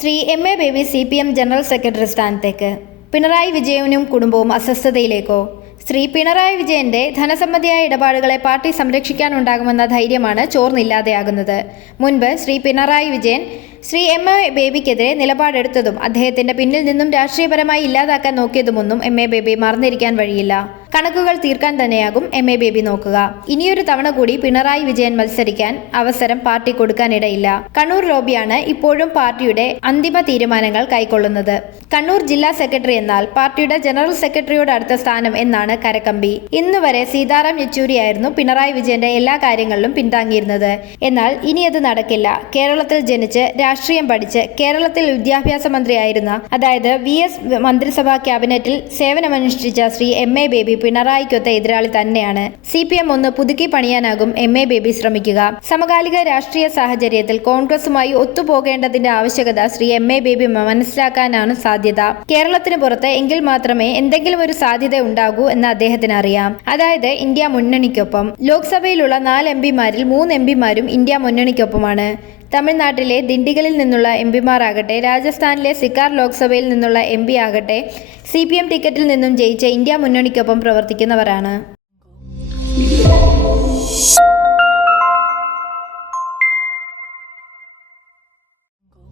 Shri MA. Baby CPM general secretary സ്ഥാനത്തേക്ക്. പിണറായി വിജയനും കുടുംബവും അസ്വസ്ഥതയിലേക്കോ? ശ്രീ പിണറായി വിജയന്റെ ധനസംബന്ധിയായ ഇടപാടുകളെ പാർട്ടി സംരക്ഷിക്കാനുണ്ടാകുമെന്ന ധൈര്യമാണ് ചോർന്നില്ലാതെയാകുന്നത്. മുൻപ് ശ്രീ പിണറായി വിജയൻ ശ്രീ എം.എ. ബേബിക്കെതിരെ നിലപാടെടുത്തതും അദ്ദേഹത്തിന്റെ പിന്നിൽ നിന്നും രാഷ്ട്രീയപരമായി ഇല്ലാതാക്കാൻ നോക്കിയതുമൊന്നും എം.എ. ബേബി മറന്നിരിക്കാൻ വഴിയില്ല. കണക്കുകൾ തീർക്കാൻ തന്നെയാകും എം.എ. ബേബി നോക്കുക. ഇനിയൊരു തവണ കൂടി പിണറായി വിജയൻ മത്സരിക്കാൻ അവസരം പാർട്ടി കൊടുക്കാനിടയില്ല. കണ്ണൂർ ലോബിയാണ് ഇപ്പോഴും പാർട്ടിയുടെ അന്തിമ തീരുമാനങ്ങൾ കൈക്കൊള്ളുന്നത്. കണ്ണൂർ ജില്ലാ സെക്രട്ടറി എന്നാൽ പാർട്ടിയുടെ ജനറൽ സെക്രട്ടറിയോട് അടുത്ത സ്ഥാനം എന്നാണ് കരക്കമ്പി. ഇന്ന് വരെ സീതാറാം യെച്ചൂരിയായിരുന്നു പിണറായി വിജയന്റെ എല്ലാ കാര്യങ്ങളിലും പിന്താങ്ങിയിരുന്നത്. എന്നാൽ ഇനി അത് നടക്കില്ല. കേരളത്തിൽ ജനിച്ച് രാഷ്ട്രീയം പഠിച്ച് കേരളത്തിൽ വിദ്യാഭ്യാസ മന്ത്രിയായിരുന്ന, അതായത് VS മന്ത്രിസഭാ ക്യാബിനറ്റിൽ സേവനമനുഷ്ഠിച്ച ശ്രീ എം.എ. ബേബി പിണറായിക്കൊത്ത എതിരാളി തന്നെയാണ്. CPM ഒന്ന് പുതുക്കി പണിയാനാകും എം.എ. ബേബി ശ്രമിക്കുക. സമകാലിക രാഷ്ട്രീയ സാഹചര്യത്തിൽ കോൺഗ്രസുമായി ഒത്തുപോകേണ്ടതിന്റെ ആവശ്യകത ശ്രീ എം.എ. ബേബി മനസ്സിലാക്കാനാണ് സാധ്യത. കേരളത്തിന് പുറത്ത് എങ്കിൽ മാത്രമേ എന്തെങ്കിലും ഒരു സാധ്യത ഉണ്ടാകൂ എന്ന് അദ്ദേഹത്തിന് അറിയാം. അതായത് ഇന്ത്യ മുന്നണിക്കൊപ്പം. ലോക്സഭയിലുള്ള 4 MPമാരിൽ 3 MPമാരും ഇന്ത്യ മുന്നണിക്കൊപ്പമാണ്. തമിഴ്നാട്ടിലെ ദിണ്ടിഗലിൽ നിന്നുള്ള MPമാർ ആകട്ടെ, രാജസ്ഥാനിലെ സിക്കാർ ലോക്സഭയിൽ നിന്നുള്ള MP ആകട്ടെ CPM ടിക്കറ്റിൽ നിന്നും ജയിച്ച ഇന്ത്യ മുന്നണിക്കൊപ്പം പ്രവർത്തിക്കുന്നവരാണ്.